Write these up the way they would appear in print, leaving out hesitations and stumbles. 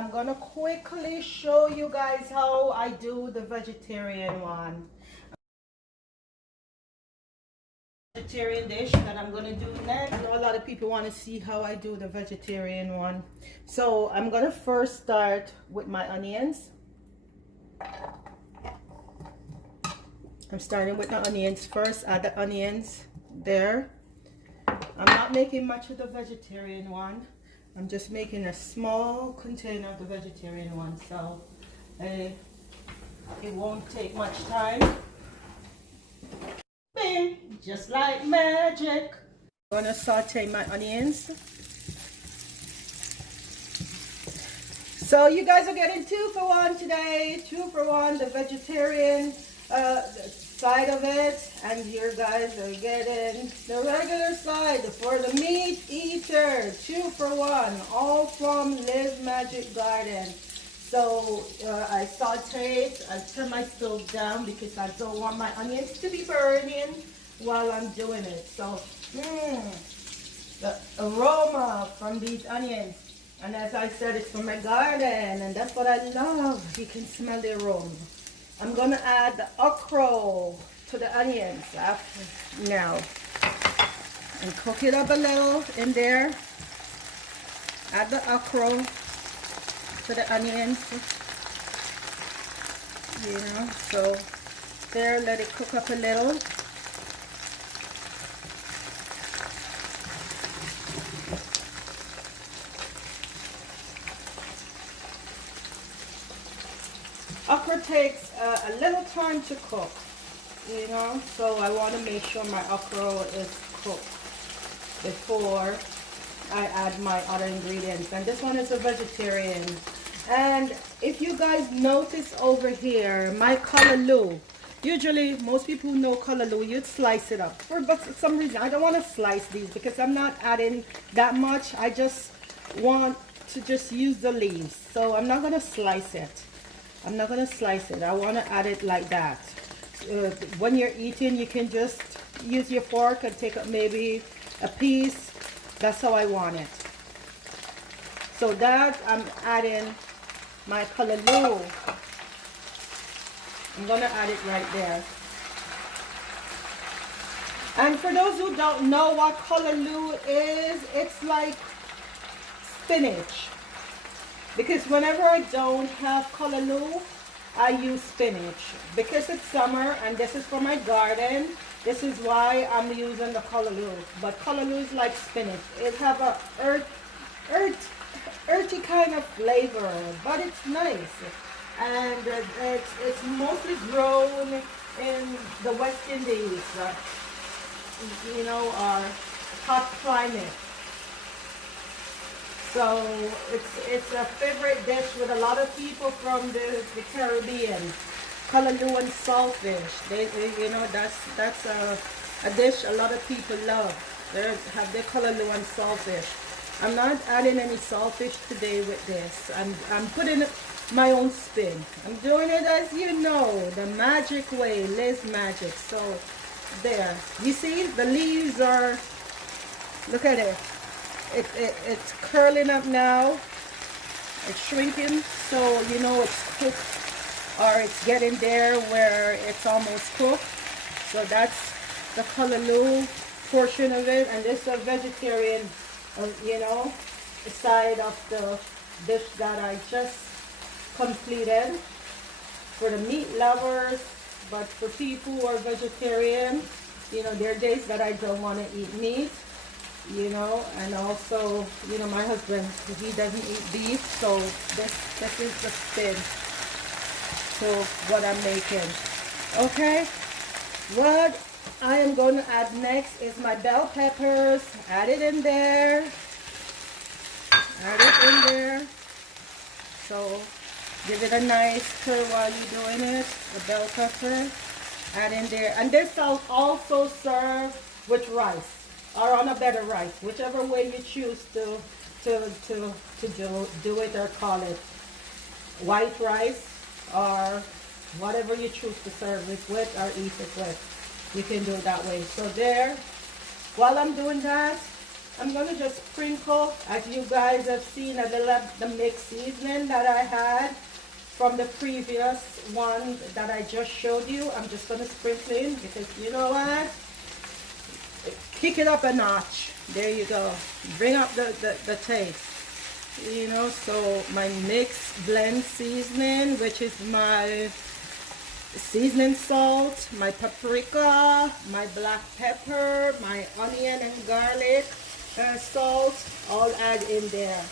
I'm gonna quickly show you guys how I do the vegetarian one. Vegetarian dish that I'm gonna do next. I know a lot of people want to see how I do the vegetarian one. So I'm gonna first start with my onions. I'm starting with the onions first. Add the onions there. I'm not making much of the vegetarian one. I'm just making a small container of the vegetarian one, so it won't take much time. Bing, just like magic. I'm gonna saute my onions. So you guys are getting 2 for 1 today. 2 for 1, the vegetarian side of it, and you guys are getting the regular side for the meat eater. 2 for 1, all from Live Magic Garden. So I sauteed. I turn my stove down because I don't want my onions to be burning while I'm doing it. So the aroma from these onions. And as I said, it's from my garden, and that's what I love. You can smell the aroma. I'm gonna add the okra to the onions after now, and cook it up a little in there. Add the okra to the onions, so there, let it cook up a little. Okra takes a little time to cook, so I want to make sure my okra is cooked before I add my other ingredients. And this one is a vegetarian. And if you guys notice over here, my callaloo, usually most people know callaloo, you'd slice it up. But for some reason, I don't want to slice these because I'm not adding that much. I just want to just use the leaves. So I'm not going to slice it. I'm not going to slice it. I want to add it like that. When you're eating, you can just use your fork and take up maybe a piece. That's how I want it. So that I'm adding my callaloo. I'm going to add it right there. And for those who don't know what callaloo is, it's like spinach. Because whenever I don't have callaloo, I use spinach. Because it's summer and this is for my garden, this is why I'm using the callaloo. But callaloo is like spinach. It have a earthy kind of flavor, but it's nice. And it's mostly grown in the West Indies, our hot climate. So it's a favorite dish with a lot of people from the Caribbean. Callaloo and saltfish. That's a dish a lot of people love. They have their callaloo and saltfish. I'm not adding any saltfish today with this. I'm putting my own spin. I'm doing it as you know, the magic way, Liz Magic. So there. You see the leaves are, look at it. It's curling up now. It's shrinking, so you know it's cooked, or it's getting there where it's almost cooked. So that's the callaloo portion of it, and this is a vegetarian, side of the dish that I just completed for the meat lovers. But for people who are vegetarian, there are days that I don't want to eat meat. And also, my husband, he doesn't eat beef, so this is the spin to what I'm making. Okay, what I am going to add next is my bell peppers. Add it in there. Add it in there. So give it a nice stir while you're doing it. The bell pepper. Add in there. And this I'll also serve with rice, or on a better rice, whichever way you choose to do it, or call it white rice, or whatever you choose to serve it with or eat it with. You can do it that way. So there, while I'm doing that, I'm gonna just sprinkle, as you guys have seen, a little of the mixed seasoning that I had from the previous one that I just showed you. I'm just gonna sprinkle in because you know what? Kick it up a notch. There you go. Bring up the taste. You know, so my mixed blend seasoning, which is my seasoning salt, my paprika, my black pepper, my onion and garlic salt, all add in there.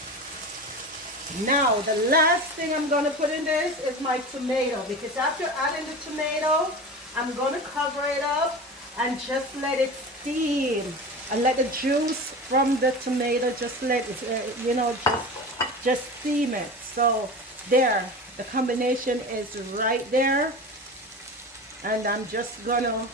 Now the last thing I'm going to put in this is my tomato, because after adding the tomato, I'm going to cover it up and just let it steam and let the juice from the tomato just let it, you know, just steam it. So there, the combination is right there. And I'm just gonna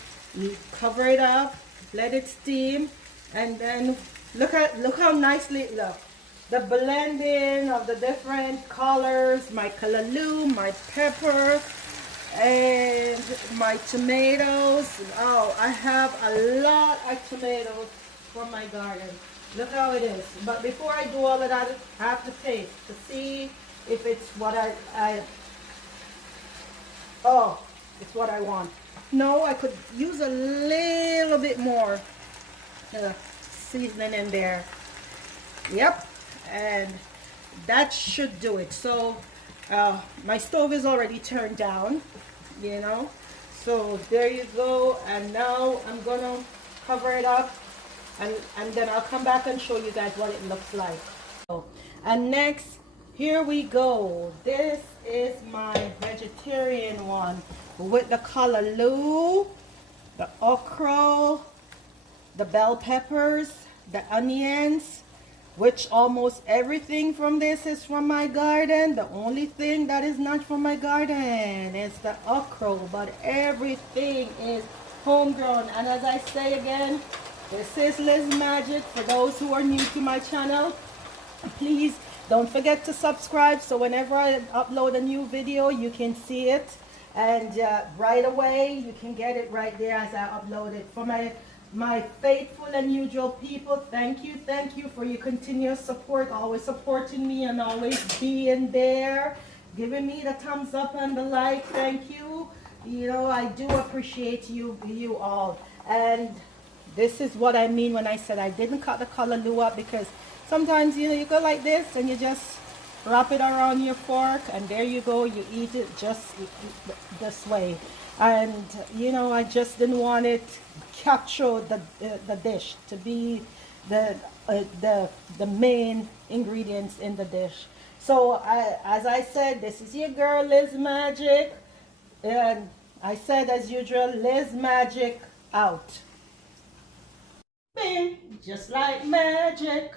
cover it up, let it steam, and then look how nicely it looks. The blending of the different colors, my kalaloo, my pepper, and my tomatoes. Oh, I have a lot of tomatoes from my garden. Look how it is. But before I do all of that, I have to taste to see if it's what oh, it's what I want. No, I could use a little bit more seasoning in there. Yep, and that should do it. So my stove is already turned down, you know. So there you go. And now I'm gonna cover it up, and then I'll come back and show you guys what it looks like. And next, here we go. This is my vegetarian one with the kalaloo, the okra, the bell peppers, the onions, which almost everything from this is from my garden. The only thing that is not from my garden is the okra, but everything is homegrown. And as I say again, this is Liz Magic. For those who are new to my channel, please don't forget to subscribe, so whenever I upload a new video, you can see it, and right away you can get it right there as I upload it. For my faithful and usual people, thank you for your continuous support, always supporting me and always being there, giving me the thumbs up and the like. Thank you. You know, I do appreciate you all. And this is what I mean when I said I didn't cut the kalaloo up, because sometimes, you know, you go like this and you just wrap it around your fork and there you go, you eat it just this way. And you know, I just didn't want it capture the dish to be the main ingredients in the dish. So as I said, this is your girl Liz Magic, and I said, as usual, Liz Magic out. Bing, just like magic.